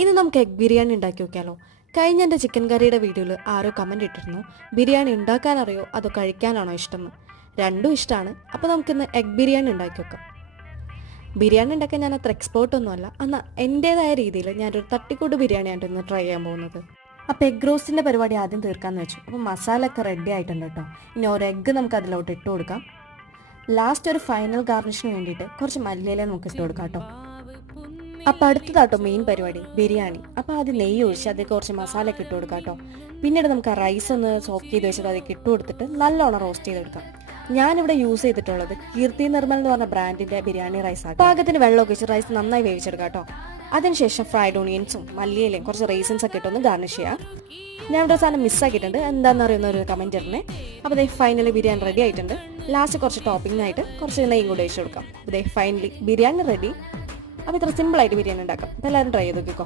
ഇന്ന് നമുക്ക് എഗ് ബിരിയാണി ഉണ്ടാക്കി നോക്കിയാലോ. കഴിഞ്ഞ എൻ്റെ ചിക്കൻ കറിയുടെ വീഡിയോയിൽ ആരോ കമൻറ്റ് ഇട്ടിരുന്നു, ബിരിയാണി ഉണ്ടാക്കാൻ അറിയോ അതോ കഴിക്കാനാണോ ഇഷ്ടം. രണ്ടും ഇഷ്ടമാണ്. അപ്പോൾ നമുക്കിന്ന് എഗ് ബിരിയാണി ഉണ്ടാക്കി വെക്കാം. ബിരിയാണി ഉണ്ടാക്കാൻ ഞാൻ അത്ര എക്സ്പേർട്ടൊന്നുമല്ല, എന്നാൽ എൻ്റേതായ രീതിയിൽ ഞാനൊരു തട്ടിക്കൂട്ട് ബിരിയാണിയാണ് ഇന്ന് ട്രൈ ചെയ്യാൻ പോകുന്നത്. അപ്പോൾ എഗ് റോസ്റ്റിൻ്റെ പരിപാടി ആദ്യം തീർക്കാമെന്ന് വെച്ചു. അപ്പോൾ മസാല ഒക്കെ റെഡി ആയിട്ടുണ്ട് കേട്ടോ. ഇനി ഒരു എഗ്ഗ് നമുക്ക് അതിലോട്ട് ഇട്ട് കൊടുക്കാം. ലാസ്റ്റ് ഒരു ഫൈനൽ ഗാർണിഷിന് വേണ്ടിയിട്ട് കുറച്ച് മല്ലിയില നമുക്ക് ഇട്ട് കൊടുക്കാം കേട്ടോ. അപ്പോൾ അടുത്തതാട്ടോ മെയിൻ പരിപാടി ബിരിയാണി. അപ്പോൾ ആദ്യം നെയ്യ് ഒഴിച്ച് അതിൽ കുറച്ച് മസാല ഒക്കെ ഇട്ട് കൊടുക്കാം കേട്ടോ. പിന്നീട് നമുക്ക് ആ റൈസ് ഒന്ന് സോക്ക് ചെയ്ത് വെച്ചിട്ട് അതിലേക്ക് ഇട്ട് കൊടുത്തിട്ട് നല്ലോണം റോസ്റ്റ് ചെയ്തെടുക്കാം. ഞാനിവിടെ യൂസ് ചെയ്തിട്ടുള്ളത് കീർത്തി നിർമ്മൽ എന്ന് പറഞ്ഞ ബ്രാൻഡിന്റെ ബിരിയാണി റൈസാണ്. പാകത്തിന് വെള്ളമൊക്കെ വെച്ച് റൈസ് നന്നായി വേവിച്ചെടുക്കാം കേട്ടോ. അതിനുശേഷം ഫ്രൈഡ് ഓണിയൻസും മല്ലിയിലയും കുറച്ച് റൈസൻസ് ഒക്കെ ഇട്ടൊന്ന് ഗാർണിഷ് ചെയ്യാം. ഞാൻ ഇവിടെ സാധനം മിസ്സാക്കിയിട്ടുണ്ട്, എന്താണെന്ന് അറിയുന്ന ഒരു കമൻറ്റ് ഇടണേ. അപ്പോൾ ദേ ഫൈനലി ബിരിയാണി റെഡി ആയിട്ടുണ്ട്. ലാസ്റ്റ് കുറച്ച് ടോപ്പിംഗ് ആയിട്ട് കുറച്ച് നെയ്യും കൂടി ഒഴിച്ച് കൊടുക്കാം. ദേ ഫൈനലി ബിരിയാണി റെഡി. അപ്പോൾ ഇത്ര സിമ്പിളായിട്ട് ബിരിയാണി ഉണ്ടാക്കാം. അപ്പോൾ എല്ലാവരും ട്രൈ ചെയ്ത് നോക്കിക്കോ.